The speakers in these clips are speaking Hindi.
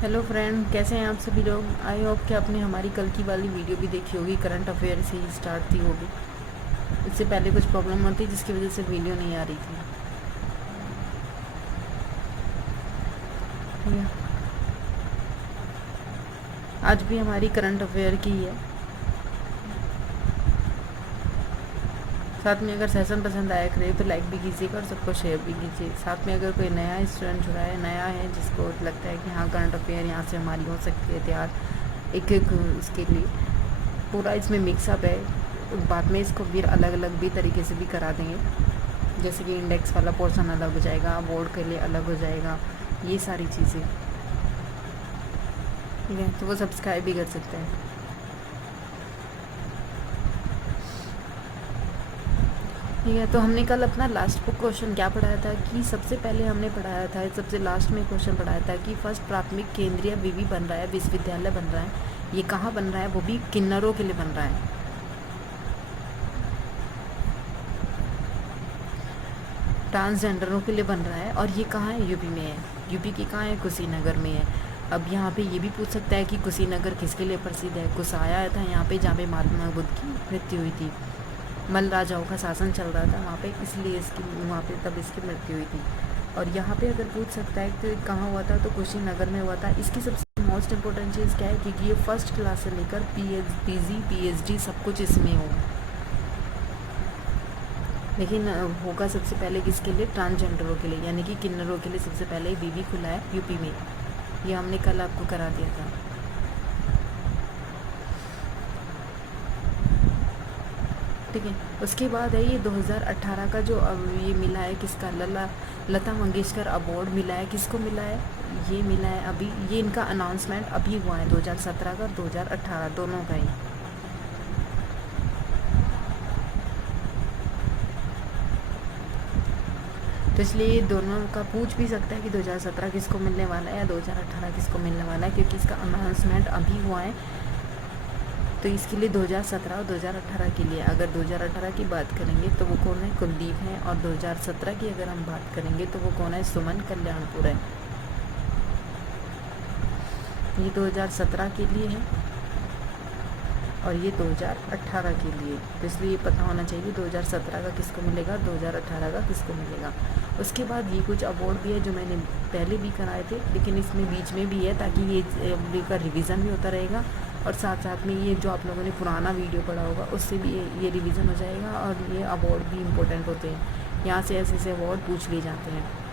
हेलो फ्रेंड, कैसे हैं आप सभी लोग। आई होप कि आपने हमारी कल की वाली वीडियो भी देखी होगी। करंट अफेयर से ही स्टार्ट थी वो भी। इससे पहले कुछ प्रॉब्लम होती जिसकी वजह से वीडियो नहीं आ रही थी। ठीक है, आज भी हमारी करंट अफेयर की ही है। साथ में अगर सेशन पसंद आया करे तो लाइक भी कीजिएगा और सबको शेयर भी कीजिए। साथ में अगर कोई नया स्टूडेंट जुड़ा है, नया है, जिसको लगता है कि हाँ करंट अफेयर यहाँ से हमारी हो सकती है तैयार, एक एक इसके लिए पूरा इसमें मिक्सअप है। बाद में इसको फिर अलग अलग भी तरीके से भी करा देंगे, जैसे कि इंडेक्स वाला पोर्शन अलग हो जाएगा, बोर्ड के लिए अलग हो जाएगा, ये सारी चीज़ें। ठीक है, तो वो सब्सक्राइब भी कर सकते हैं। ठीक है, तो हमने कल अपना लास्ट बुक क्वेश्चन क्या पढ़ाया था कि सबसे पहले हमने पढ़ाया था, सबसे लास्ट में क्वेश्चन पढ़ाया था कि फर्स्ट प्राथमिक केंद्रीय विवि बन रहा है, विश्वविद्यालय बन रहा है। ये कहाँ बन रहा है, वो भी किन्नरों के लिए बन रहा है, ट्रांसजेंडरों के लिए बन रहा है। और ये कहाँ है, यूपी में है। यूपी की कहाँ है, कुशीनगर में है। अब यहाँ पे ये भी पूछ सकता है कि कुशीनगर किसके लिए प्रसिद्ध है। कुसाया था यहाँ पे, जहाँ पे महात्मा बुद्ध की मृत्यु हुई थी। मल्ल राजाओं का शासन चल रहा था वहाँ पे, इसलिए इसकी वहाँ पे तब इसकी मृत्यु हुई थी। और यहाँ पे अगर पूछ सकता है तो कहाँ हुआ था, तो कुशीनगर में हुआ था। इसकी सबसे मोस्ट इम्पोर्टेंट चीज़ क्या है, क्योंकि ये फर्स्ट क्लास से लेकर पीजी पीएचडी सब कुछ इसमें होगा। लेकिन होगा सबसे पहले किसके लिए, ट्रांसजेंडरों के लिए, यानी कि किन्नरों के लिए सबसे पहले बीबी खुला है यूपी में। ये हमने कल आपको करा दिया था। ठीक है, उसके बाद है ये 2018 का जो अब ये मिला है किसका, लता मंगेशकर अवार्ड मिला है। किसको मिला है, ये मिला है अभी, ये इनका अनाउंसमेंट अभी हुआ है 2017 का और 2018 दोनों का ही। तो इसलिए दोनों का पूछ भी सकता है कि 2017 किसको मिलने वाला है या 2018 किसको मिलने वाला है, क्योंकि इसका अनाउंसमेंट अभी हुआ है। तो इसके लिए 2017 और 2018 के लिए, अगर 2018 की बात करेंगे तो वो कौन है, कुलदीप है। और 2017 की अगर हम बात करेंगे तो वो कौन है, सुमन कल्याणपुर है। ये 2017 के लिए है और ये 2018 के लिए। तो इसलिए ये पता होना चाहिए 2017 का किसको मिलेगा, 2018 का किसको मिलेगा। उसके बाद ये कुछ अवार्ड भी है जो मैंने पहले भी कराए थे, लेकिन इसमें बीच में भी है ताकि ये का रिवीजन भी होता रहेगा। और साथ साथ में ये जो आप लोगों ने पुराना वीडियो पढ़ा होगा उससे भी ये रिवीजन हो जाएगा। और ये अवार्ड भी इम्पोर्टेंट होते हैं, यहाँ से ऐसे ऐसे अवार्ड पूछ लिए जाते हैं।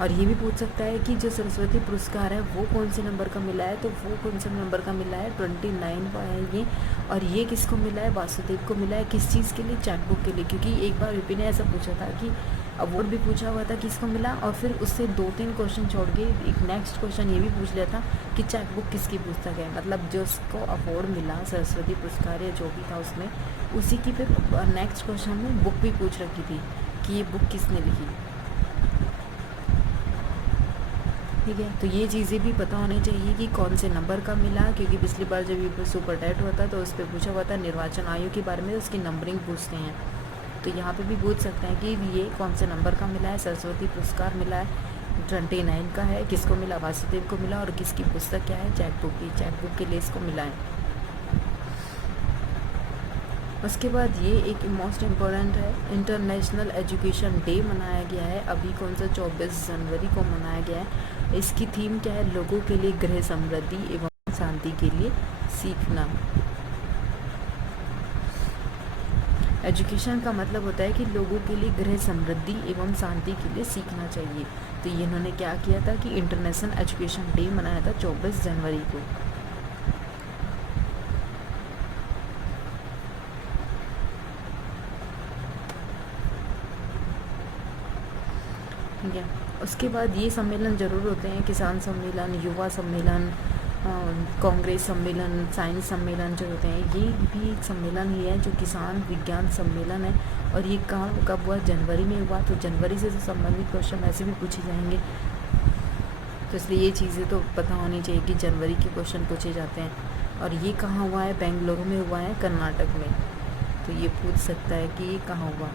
और ये भी पूछ सकता है कि जो सरस्वती पुरस्कार है वो कौन से नंबर का मिला है, तो वो कौन से नंबर का मिला है, 29 का है ये। और ये किसको मिला है, वासुदेव को मिला है। किस चीज़ के लिए, चैटबुक के लिए। क्योंकि एक बार यूपी ने ऐसा पूछा था कि अवार्ड भी पूछा हुआ था किसको मिला, और फिर उससे 2-3 क्वेश्चन छोड़ के एक नेक्स्ट क्वेश्चन ये भी पूछ लिया था कि चैटबुक किसकी पुस्तक है। मतलब जो उसको अवार्ड मिला सरस्वती पुरस्कार या जो भी था उसमें, उसी की फिर नेक्स्ट क्वेश्चन में बुक भी पूछ रखी थी कि ये बुक किसने लिखी। ठीक है, तो ये चीज़ें भी पता होनी चाहिए कि कौन से नंबर का मिला, क्योंकि पिछली बार जब ये सुपर टेट हुआ था तो उस पर पूछा हुआ था निर्वाचन आयोग के बारे में, उसकी नंबरिंग पूछते हैं। तो यहाँ पे भी पूछ सकते हैं कि ये कौन से नंबर का मिला है, सरस्वती पुरस्कार मिला है 29 का है, किसको मिला, वासुदेव को मिला। और किसकी पुस्तक क्या है, चैटबुक की, चैटबुक के लिए इसको मिला है। उसके बाद ये एक मोस्ट इम्पॉर्टेंट है, इंटरनेशनल एजुकेशन डे मनाया गया है अभी, कौन सा 24 जनवरी को मनाया गया है। इसकी थीम क्या है, लोगों के लिए गृह समृद्धि एवं शांति के लिए सीखना। एजुकेशन का मतलब होता है कि लोगों के लिए गृह समृद्धि एवं शांति के लिए सीखना चाहिए। तो ये इन्होंने क्या किया था कि इंटरनेशनल एजुकेशन डे मनाया था 24 जनवरी को। ठीक है, उसके बाद ये सम्मेलन ज़रूर होते हैं, किसान सम्मेलन, युवा सम्मेलन, कांग्रेस सम्मेलन, साइंस सम्मेलन जो होते हैं, ये भी एक सम्मेलन ही है जो किसान विज्ञान सम्मेलन है। और ये कब हुआ, जनवरी में हुआ। तो जनवरी से संबंधित क्वेश्चन ऐसे भी पूछे जाएंगे, तो इसलिए ये चीज़ें तो पता होनी चाहिए कि जनवरी के क्वेश्चन पूछे जाते हैं। और ये कहाँ हुआ है, बेंगलुरु में हुआ है, कर्नाटक में। तो ये पूछ सकता है कि ये कहाँ हुआ।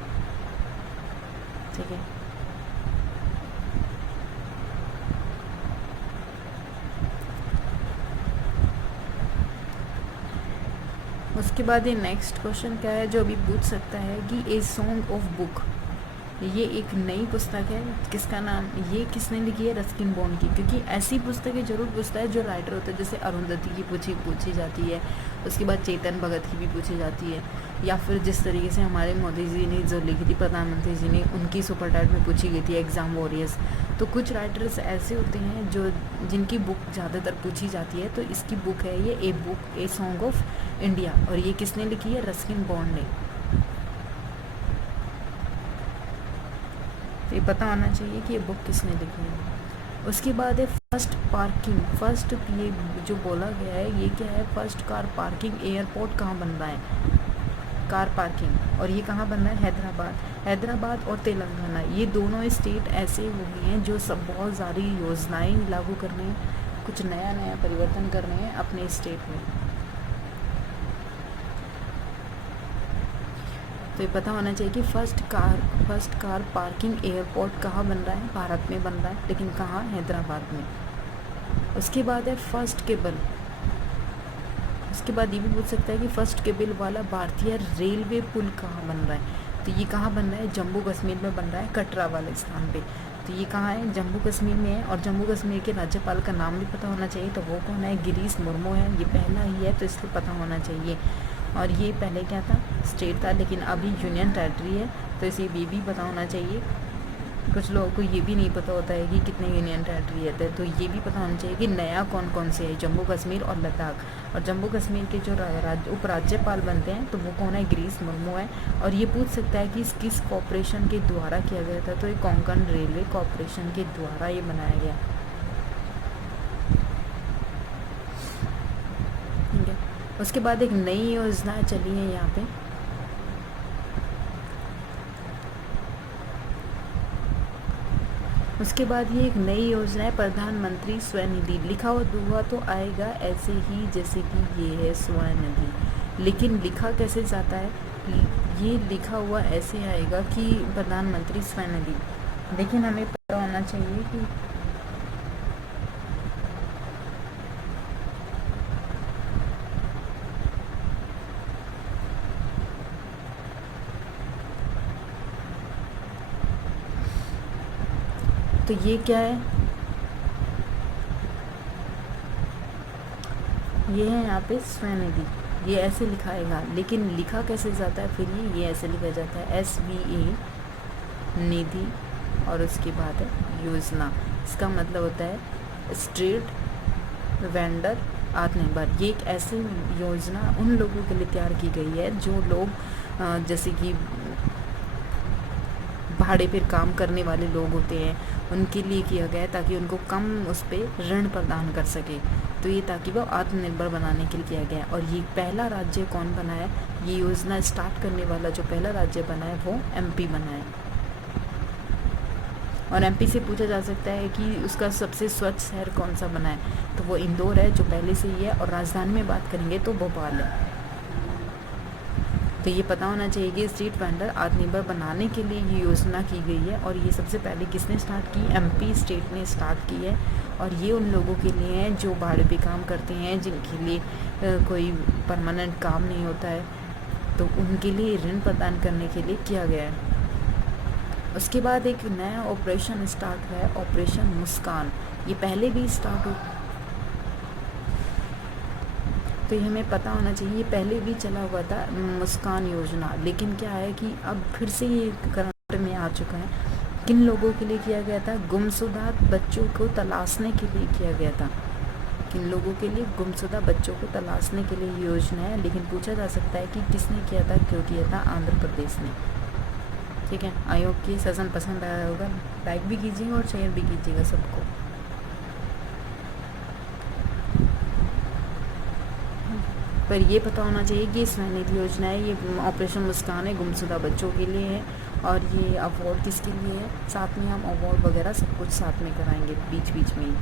ठीक है, उसके बाद ये नेक्स्ट क्वेश्चन क्या है जो अभी पूछ सकता है कि ए सॉन्ग ऑफ बुक, ये एक नई पुस्तक है, किसका नाम, ये किसने लिखी है, रस्किन बॉन्ड की। क्योंकि ऐसी पुस्तकें जरूर पूछता है जो राइटर होता है, जैसे अरुंधति की पूछी जाती है, उसके बाद चेतन भगत की भी पूछी जाती है, या फिर जिस तरीके से हमारे मोदी जी ने जो लिखी थी, प्रधानमंत्री जी ने, उनकी सुपर टाइट में पूछी गई थी एग्ज़ाम वॉरियर्स। तो कुछ राइटर्स ऐसे होते हैं जो जिनकी बुक ज़्यादातर पूछी जाती है। तो इसकी बुक है ये ए सॉन्ग ऑफ इंडिया, और ये किसने लिखी है, रस्किन बॉन्ड ने। तो ये पता होना चाहिए कि ये बुक किसने लिखी है। उसके बाद है फर्स्ट पार्किंग। फर्स्ट ये जो बोला गया है ये क्या है, फर्स्ट कार पार्किंग एयरपोर्ट कहाँ बन रहा है, कार पार्किंग, और ये कहाँ बन रहा है, हैदराबाद और तेलंगाना। ये दोनों स्टेट ऐसे हो गए हैं जो सब बहुत सारी योजनाएं लागू कर रहे हैं, कुछ नया परिवर्तन कर रहे हैं अपने स्टेट में। तो ये पता होना चाहिए कि फर्स्ट कार पार्किंग एयरपोर्ट कहाँ बन रहा है, भारत में बन रहा है, लेकिन कहाँ, हैदराबाद में। उसके बाद है फर्स्ट केबल। उसके बाद ये भी पूछ सकता है कि फर्स्ट केबल वाला भारतीय रेलवे पुल कहाँ बन रहा है। तो ये कहाँ बन रहा है, जम्मू कश्मीर में बन रहा है, कटरा वाले स्थान पे। तो ये कहाँ है, जम्मू कश्मीर में है। और जम्मू कश्मीर के राज्यपाल का नाम भी पता होना चाहिए। तो वो कौन है, गिरीश मुर्मू है। ये पहला ही है तो इसलिए पता होना चाहिए। और ये पहले क्या था, स्टेट था, लेकिन अभी यूनियन टेरिटरी है, तो इसे ये भी पता होना चाहिए। कुछ लोगों को ये भी नहीं पता होता है कि कितने यूनियन टेरिटरी रहते हैं, तो ये भी पता होना चाहिए कि नया कौन कौन से है, जम्मू कश्मीर और लद्दाख। और जम्मू कश्मीर के जो उपराज्यपाल बनते हैं तो वो कौन है, गिरीश मुर्मू है। और ये पूछ सकता है कि किस कॉरपोरेशन के द्वारा किया गया था, तो ये कोंकण रेलवे कॉरपोरेशन के द्वारा ये बनाया गया। ठीक है। उसके बाद एक नई योजना चली है यहाँ पे, उसके बाद ये एक नई योजना है, प्रधानमंत्री स्वनिधि। लिखा हुआ तो आएगा ऐसे ही जैसे कि ये है स्वनिधि, लेकिन लिखा कैसे जाता है, ये लिखा हुआ ऐसे आएगा कि प्रधानमंत्री स्वनिधि, लेकिन हमें पता होना चाहिए कि तो ये क्या है, ये है यहाँ पे स्वनिधि, ये ऐसे लिखाएगा, लेकिन लिखा कैसे जाता है फिर ये ऐसे लिखा जाता है SVA निधि, और उसके बाद है योजना। इसका मतलब होता है स्ट्रीट वेंडर आत्मनिर्भर। ये एक ऐसी योजना उन लोगों के लिए तैयार की गई है जो लोग जैसे कि भाड़े पर काम करने वाले लोग होते हैं, उनके लिए किया गया है ताकि उनको कम उस पर ऋण प्रदान कर सके। तो ये ताकि वो आत्मनिर्भर बनाने के लिए किया गया है। और ये पहला राज्य कौन बना है, ये योजना स्टार्ट करने वाला जो पहला राज्य बना है वो MP बना है। और MP से पूछा जा सकता है कि उसका सबसे स्वच्छ शहर कौन सा बना है, तो वो इंदौर है जो पहले से ही है। और राजधानी में बात करेंगे तो भोपाल है। तो ये पता होना चाहिए कि स्ट्रीट वेंडर आत्मनिर्भर बनाने के लिए ये योजना की गई है। और ये सबसे पहले किसने स्टार्ट की, MP स्टेट ने स्टार्ट की है। और ये उन लोगों के लिए है जो भाड़े पे काम करते हैं, जिनके लिए कोई परमानेंट काम नहीं होता है, तो उनके लिए ऋण प्रदान करने के लिए किया गया है। उसके बाद एक नया ऑपरेशन स्टार्ट हुआ है, ऑपरेशन मुस्कान। ये पहले भी स्टार्ट हो, तो ये हमें पता होना चाहिए, ये पहले भी चला हुआ था मुस्कान योजना। लेकिन क्या है कि अब फिर से ये करंट में आ चुका है। किन लोगों के लिए किया गया था, गुमशुदा बच्चों को तलाशने के लिए किया गया था। किन लोगों के लिए, गुमशुदा बच्चों को तलाशने के लिए योजना है। लेकिन पूछा जा सकता है कि किसने किया था, क्यों किया था, आंध्र प्रदेश ने। ठीक है, आई होप कि सेशन पसंद आया होगा, लाइक भी कीजिएगा और शेयर भी कीजिएगा सबको। पर ये पता होना चाहिए कि स्वनिधि योजना है, ये ऑपरेशन मुस्कान है, गुमशुदा बच्चों के लिए है। और ये अवार्ड किसके लिए है, साथ में हम अवार्ड वगैरह सब कुछ साथ में कराएंगे बीच बीच में ही।